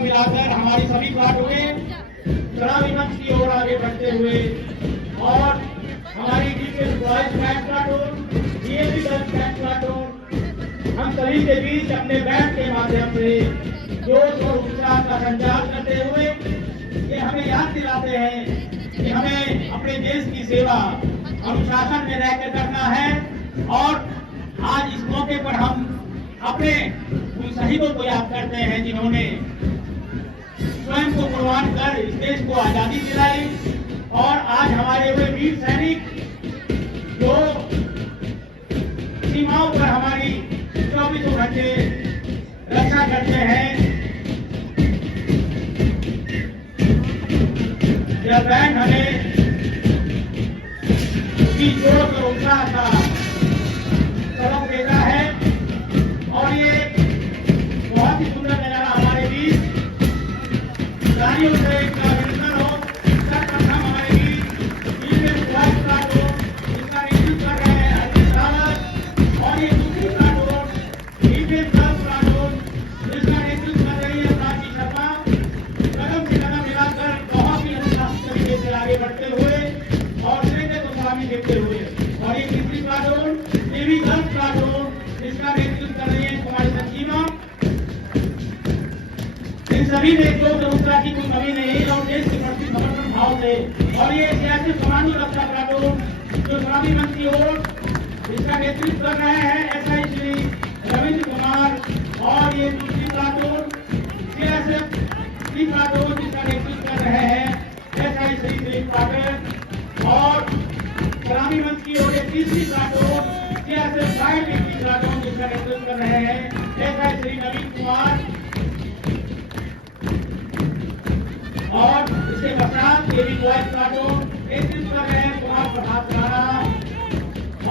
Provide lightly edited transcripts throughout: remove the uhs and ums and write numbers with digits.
कदम मिलाकर हमारी सभी पार्टियां चुनावी मंच की ओर आगे बढ़ते हुए और हमारी DPS boys band platoon, DAP girls band platoon, हम सभी के बीच अपने बैंड के माध्यम से जोश और उत्साह का संचार करते हुए ये हमें याद दिलाते हैं कि हमें अपने देश की सेवा अनुशासन में रहकर करना है। और आज इस मौके पर हम अपने उन शहीदों को याद करते हैं जिन्होंने स्वयं को कुर्बान कर इस देश को आजादी दिलाई। और आज हमारे वे वीर सैनिक जो सीमाओं पर हमारी 24 घंटे रक्षा करते हैं, यह बैंड हमें उसी जोश और उत्साह का सबक देता है। और ये बहुत ही सुंदर नजारा हमारे बीच तालियों से इनका अभिनंदन हो। सर्वप्रथम हमारे बीच प्लाट हो, इसका नेतृत्व कर रहे हैं अरविंद रावत। और ये दूसरी प्लाट हो डीपीएस गर्ल्स प्लाट हो, जिसका नेतृत्व कर रही है प्राची शर्मा। कदम से कदम मिलाकर बहुत ही अनुशासित तरीके से आगे बढ़ते हुए और श्रेष्ठ को सलामी देते हुए। और ये तीसरी प्लाट हो देवी गर्ल्स प्लाट हो, जिसका नेतृत्व कर रही है कुमारी संजीवा। इन सभी में जो उत्साह की कोई कमी नहीं और देश के प्रति समर्पण भाव से। और ये सियासी कमांडो रक्षा प्लाटून जो चुनावी मंच की ओर इसका नेतृत्व कर रहे हैं एसआई श्री रविंद्र कुमार। और ये दूसरी प्लाटून सीएसएफ की प्लाटून जिसका नेतृत्व कर रहे हैं एसआई श्री दिलीप पाटिल। और चुनावी मंच की ओर तीसरी प्लाटून सीएसएफ फायर की प्लाटून जिसका नेतृत्व कर रहे हैं एसआई श्री नवीन कुमार। और इसके पश्चात देवी बॉयज प्लाटून नेतृत्व कर रहे हैं कुमार प्रभात राणा।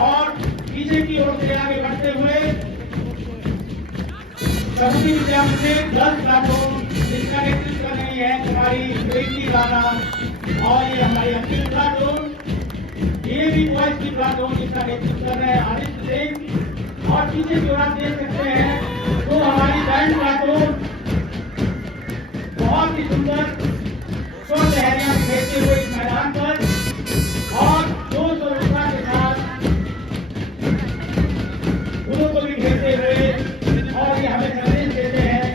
और पीछे की ओर से आगे बढ़ते हुए सरस्वती विद्या मंदिर गर्ल्स प्लाटून जिसका नेतृत्व कर रही है कुमारी प्रीति राणा। और ये हमारी अंतिम प्लाटून डीएवी बॉयज की प्लाटून जिसका नेतृत्व कर रहे हैं आदित्य सिंह। और पीछे की ओर आप देख सकते हैं तो हमारी बैंड प्लाटून बहुत ही सुंदर लहरियां बिखेरते हुए इस मैदान पर और जोश और उत्साह के साथ गुरु को भी घेरते हुए। और ये हमें संदेश देते हैं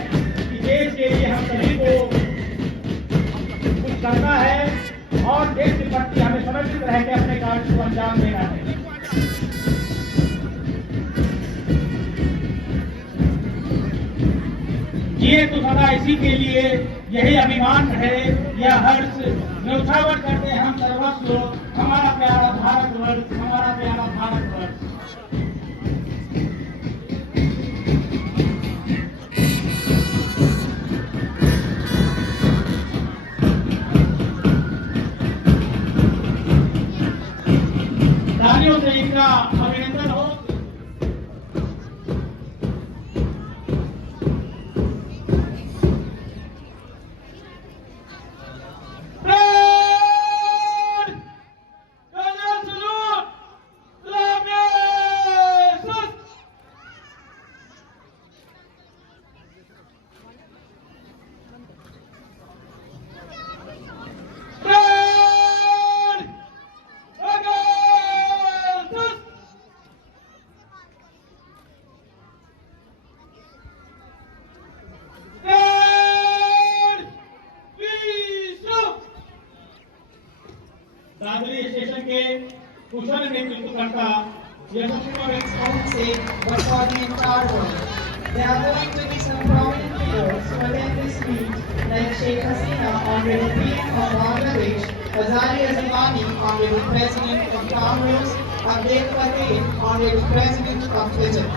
कि देश के लिए हम सभी को कुछ करना है और देश के प्रति हमें समर्पित रहकर अपने कार्य को अंजाम देना है। ये तो सदा इसी के लिए यही अभिमान है, यह हर्ष न्यौछावर करते हैं हम सर्वस्व हमारा प्यारा भारतवर्ष, हमारा प्यारा भारतवर्ष। तालियों से इनका अभिनंदन हो। दादरी स्टेशन के कुशल नेतृत्वकर्ता say but for the entire world. There are going to be some prominent figures who attend this speech like Sheikh Hasina, Honorable PM of Bangladesh, Azali Azamani, Honorable President of Comoros, Abdel Patel, Honorable President of Egypt.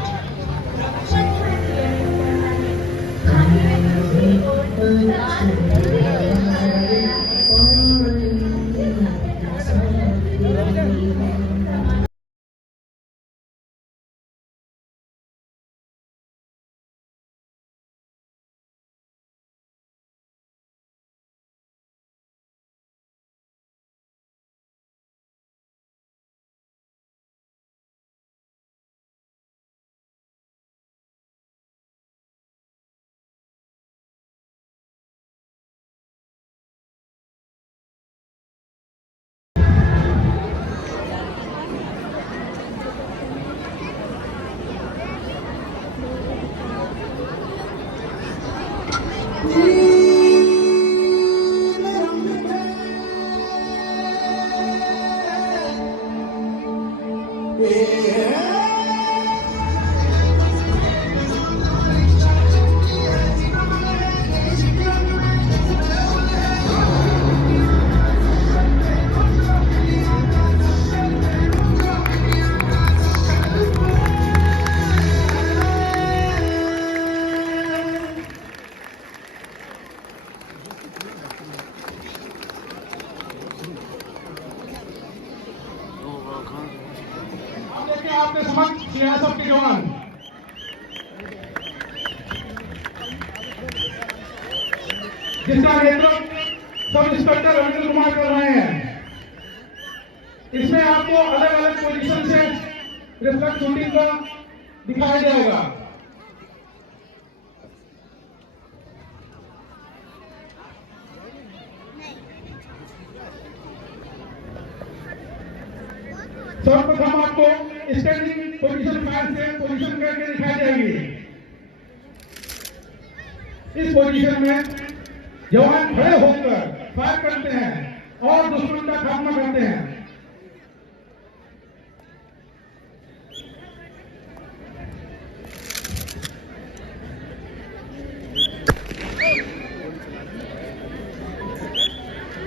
अब देखिए आपके समक्ष CISF के जवान जिसका नेतृत्व sub inspector Ravindra Kumar कर रहे हैं। इसमें आपको अलग अलग पोजीशन से रिफ्लेक्ट शूटिंग का दिखाया जाएगा। सर्वप्रथम आपको स्टैंडिंग पोजीशन फायर से पोजीशन करके दिखाई जाएगी। इस पोजीशन में जवान खड़े होकर फायर करते हैं और दुश्मन का खात्मा करते हैं।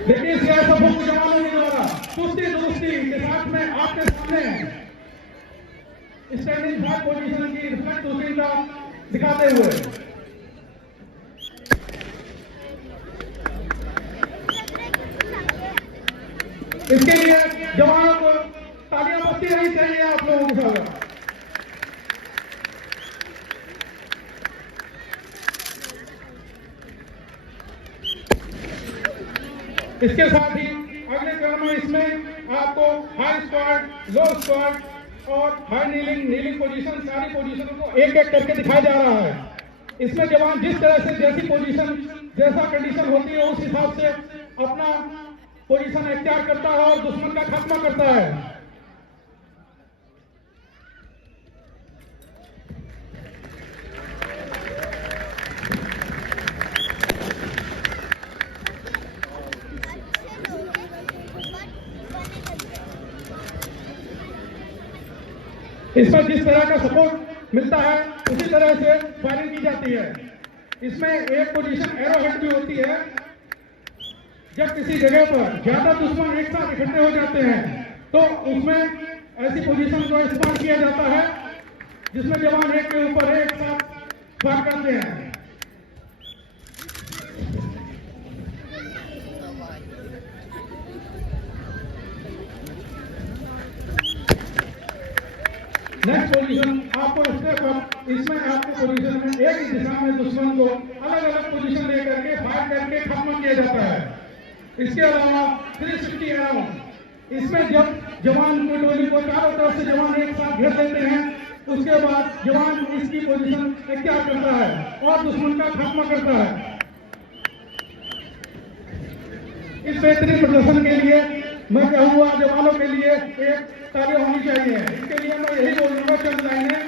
देखिए सीआईएसएफ के जवानों के द्वारा चुस्ती दुरुस्ती के साथ में आपके सामने स्टैंडिंग फायर पोजीशन की रिफ्लेक्ट शूटिंग का दिखाते हुए इसके लिए जवानों को तालियां बजती रहनी चाहिए आप लोगों के साथ। इसके साथ ही अगले क्रम में इसमें आपको हाई स्क्वाड, लो स्क्वाड और हाई नीलिंग पोजीशन सारी पोजीशनों को एक एक करके दिखाया जा रहा है। इसमें जवान जिस तरह से जैसी पोजीशन जैसा कंडीशन होती है उस हिसाब से अपना पोजीशन इख्तियार करता है और दुश्मन का खात्मा करता है। इसमें जिस तरह का सपोर्ट मिलता है उसी तरह से फायरिंग की जाती है। इसमें एक पोजीशन एरो हेड भी होती है। जब किसी जगह पर ज्यादा दुश्मन एक साथ इकट्ठे हो जाते हैं तो उसमें ऐसी पोजीशन को इस्तेमाल किया जाता है जिसमें जवान एक के ऊपर एक साथ फायर करते हैं। नेक्स्ट पोजीशन आपको स्टेप अप, इसमें आपके पोजीशन में एक ही दिशा में दुश्मन को अलग अलग पोजीशन लेकर के फायर करके खत्म किया जाता है। इसके अलावा 360 अराउंड, इसमें जब जवान को टोली को चारों तरफ से जवान एक साथ घेर लेते हैं उसके बाद जवान इसकी पोजीशन इख्तियार करता है और दुश्मन का खात्मा करता है। इस बेहतरीन प्रदर्शन के लिए मैं कहूँगा जवानों के लिए एक ताली होनी चाहिए। इसके लिए मैं यही बोलूंगा चंद लाइनें।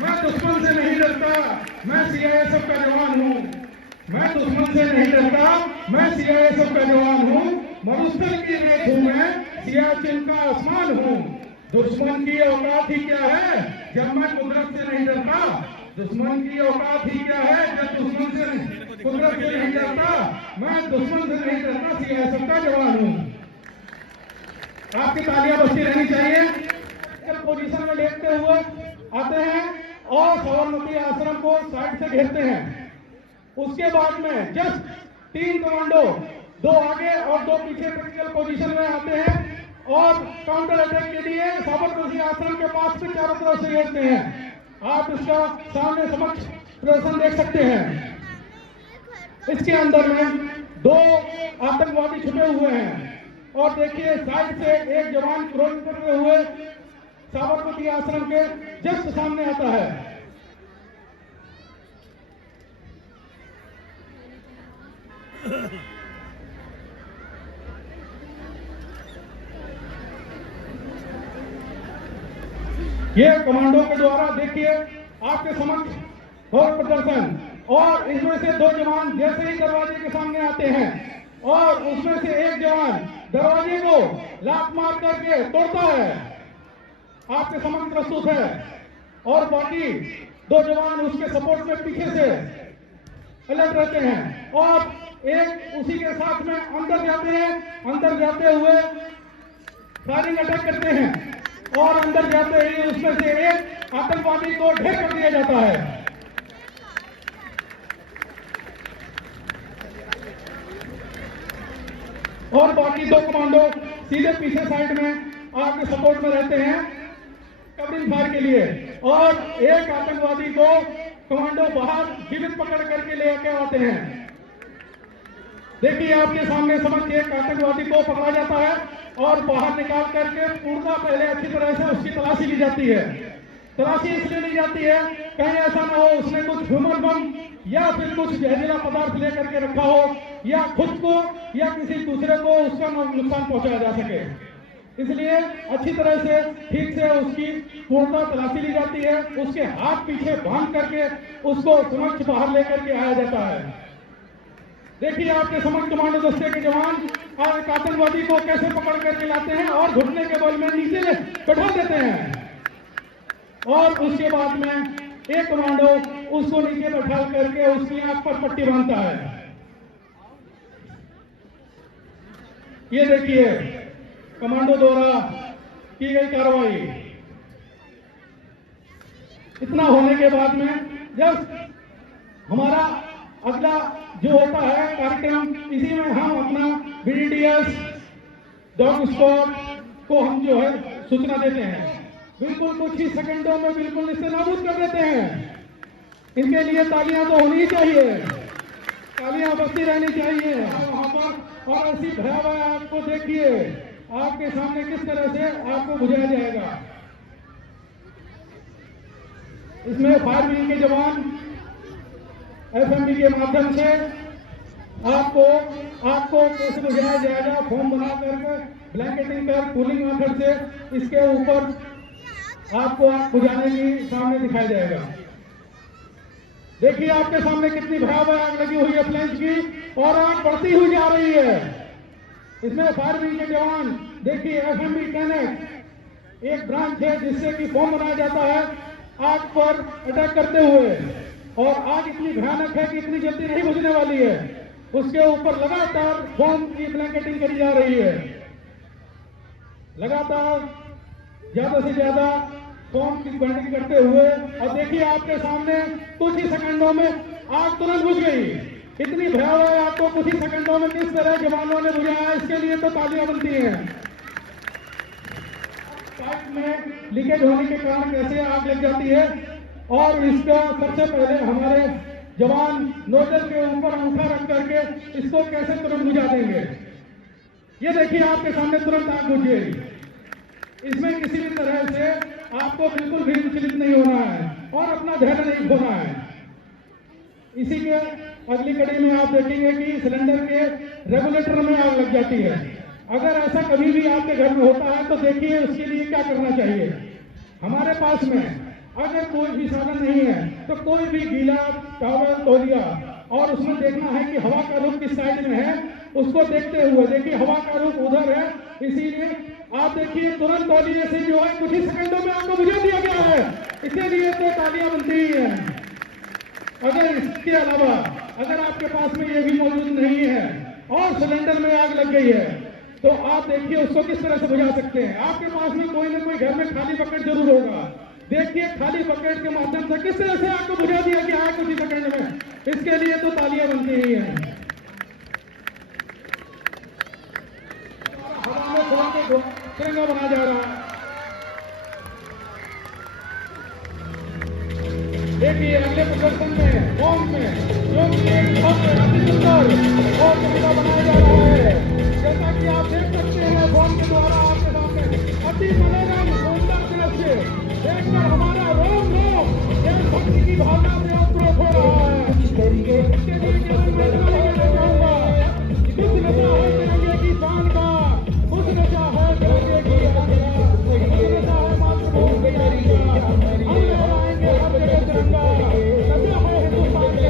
मैं दुश्मन से नहीं डरता, मैं सीआईएसएफ का जवान हूँ। मैं दुश्मन से नहीं डरता, मैं सीआईएसएफ का जवान हूँ। मरुस्थल की रेत हूँ मैं, सियाचिन का आसमान हूँ। दुश्मन की औकात ही क्या है जब मैं कुदरत से नहीं डरता। दुश्मन की औकात ही क्या है जब दुश्मन से कुदरत से नहीं डरता। मैं दुश्मन से नहीं डरता, सीआईएसएफ का जवान हूँ। आपकी तालियां बजती रहनी चाहिए। जब पोजीशन में लेटते हुए आते हैं और साबरमती आश्रम को साइड से घेरते हैं। उसके बाद में जस्ट 3 कमांडो, 2 आगे और 2 पीछे क्रिटिकल पोजीशन में आते हैं और काउंटर अटैक के लिए साबरमती आश्रम के पास से चारों तरफ से घेरते हैं। आप इसका सामने समक्ष प्रदर्शन देख सकते हैं। इसके अंदर में 2 आतंकवादी छुपे हुए हैं और देखिए साइड से एक जवान क्रॉस करते हुए साबरमती आश्रम के जस्ट सामने आता है। ये कमांडो के द्वारा देखिए आपके समक्ष और प्रदर्शन और इसमें से 2 जवान जैसे ही दरवाजे के सामने आते हैं और उसमें से एक जवान दरवाजे को लात मार करके तोड़ता है, आपके समक्ष प्रस्तुत है, और बाकी 2 जवान उसके सपोर्ट में पीछे से अलर्ट रहते हैं और एक उसी के साथ में अंदर जाते हैं। अंदर जाते हुए फायरिंग अटैक करते हैं और अंदर जाते ही उसमें से एक आतंकवादी को ढेर कर दिया जाता है। और बाकी 2 कमांडो सीधे पीछे साइड में आपके सपोर्ट में रहते हैं कवरिंग फायर के लिए, और एक आतंकवादी को कमांडो बाहर जीवित पकड़ करके लेके आते हैं। देखिए आपके सामने समझ एक आतंकवादी को पकड़ा जाता है और बाहर निकाल करके पूरा पहले अच्छी तरह से उसकी तलाशी ली जाती है। तलाशी इसलिए ली जाती है कहीं ऐसा ना हो उसने कुछ ह्यूमन बम या फिर कुछ जहरीला पदार्थ लेकर के रखा हो या खुद को या किसी दूसरे को उसका नुकसान पहुंचाया जा सके, इसलिए अच्छी तरह से ठीक से उसकी पूर्णतः तलाशी ली जाती है। उसके हाथ पीछे बांध करके उसको समक्ष बाहर लेकर के आया जाता है। देखिए आपके समक्ष कमांडो दस्ते के जवान एक आतंकवादी को कैसे पकड़ करके लाते हैं और घुटने के बल में नीचे बैठा देते हैं, और उसके बाद में एक कमांडो उसको नीचे बैठा करके उसकी आंख पर पट्टी बांधता है। ये देखिए कमांडो द्वारा की गई कार्रवाई। इतना होने के बाद में जब हमारा अगला जो होता है कार्यक्रम, इसी में हम अपना BDDS डॉग स्क्वाड को हम जो है सूचना देते हैं। बिल्कुल कुछ ही सेकंडों में बिल्कुल इससे नाबूद कर देते हैं। इनके लिए तालियां तो होनी चाहिए, तालियां बजती रहनी चाहिए वहां पर। और ऐसी भयावह आग को देखिए आपके सामने किस तरह से आपको बुझाया जाएगा। इसमें फायर विंग के जवान FMB के माध्यम से आपको कैसे बुझाया जाएगा, फोम बना करके ब्लैंकेटिंग कर कूलिंग मेथड से इसके ऊपर आपको आग बुझाने की सामने दिखाया जाएगा। देखिए आपके सामने कितनी भयावह आग लगी हुई है फ्लेंज की, और आग बढ़ती हुई जा रही है। इसमें फायर विंग के जवान देखिए FMB कैनेट एक ब्रांच है जिससे कि फोम बनाया जाता है आग पर अटैक करते हुए, और आग इतनी भयानक है कि इतनी जल्दी नहीं बुझने वाली है। उसके ऊपर लगातार फोम की ब्लैंकेटिंग करी जा रही है, लगातार ज्यादा से ज्यादा फोम की ब्लैंकेटिंग करते हुए। और देखिए आपके सामने कुछ ही सेकंडों में आग तुरंत बुझ गई। इतनी भयावह आग को कुछ ही सेकंडों में किस तरह जवानों ने बुझाया, इसके लिए तो तालियां बनती हैं। पाइप में लीकेज होने के कारण कैसे आग लग जाती है, और इसका सबसे पहले हमारे जवान नोजल के ऊपर अंगूठा रख करके इसको कैसे तुरंत बुझा देंगे। ये देखिए आपके सामने तुरंत आग बुझ गई। इसमें किसी भी तरह से आपको बिल्कुल भी विचलित नहीं होना है और अपना धैर्य नहीं खोना है। इसी के अगली कड़ी में आप देखेंगे कि सिलेंडर के रेगुलेटर में आग लग जाती है। अगर ऐसा कभी भी आपके घर में होता है तो देखिए उसके लिए क्या करना चाहिए। हमारे पास में अगर कोई भी साधन नहीं है तो कोई भी गीला टॉवल तौलिया, और उसमें देखना है कि हवा का रुख किस साइड में है, उसको देखते हुए देखिए हवा का रुख उधर है, इसीलिए आप देखिए तुरंत तौलिए से जो है कुछ ही सेकंडों में आपको बुझा दिया गया है। इसीलिए तो तालियां बनती ही हैं। अगर इसके अलावा अगर आपके पास में ये भी मौजूद नहीं है और सिलेंडर में आग लग गई है तो आप देखिए उसको किस तरह से बुझा सकते हैं। आपके पास में कोई ना कोई घर में खाली बकेट जरूर होगा। देखिए खाली बकेट के माध्यम से किस तरह से आपको बुझा दिया गया है कुछ ही सेकंड में। इसके लिए तो तालियां बनती ही हैं। हवा में फोन के तिरंगा बनाया जा रहा है। देखिए अगले प्रदर्शन में फॉर्म में जो कि एक बहुत अति सुंदर और तिरंगा बनाया जा रहा है। जैसा कि आप देख सकते हैं फॉर्म के द्वारा आपके सामने अति मनोरम सुंदर दृश्य देखकर हमारा रोम देशभक्ति की भावना से अप्रोच हो रहा है। इसके लिए केवल मैं कहना चाहूंगा कुछ नशा है तिरंगे की शान का, कुछ नशा है तिरंगे की आग का, कुछ नशा है मातृभूमि का। हम लहराएंगे हर जगह तिरंगा, नशा है हिंदुस्तान के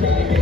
हैं।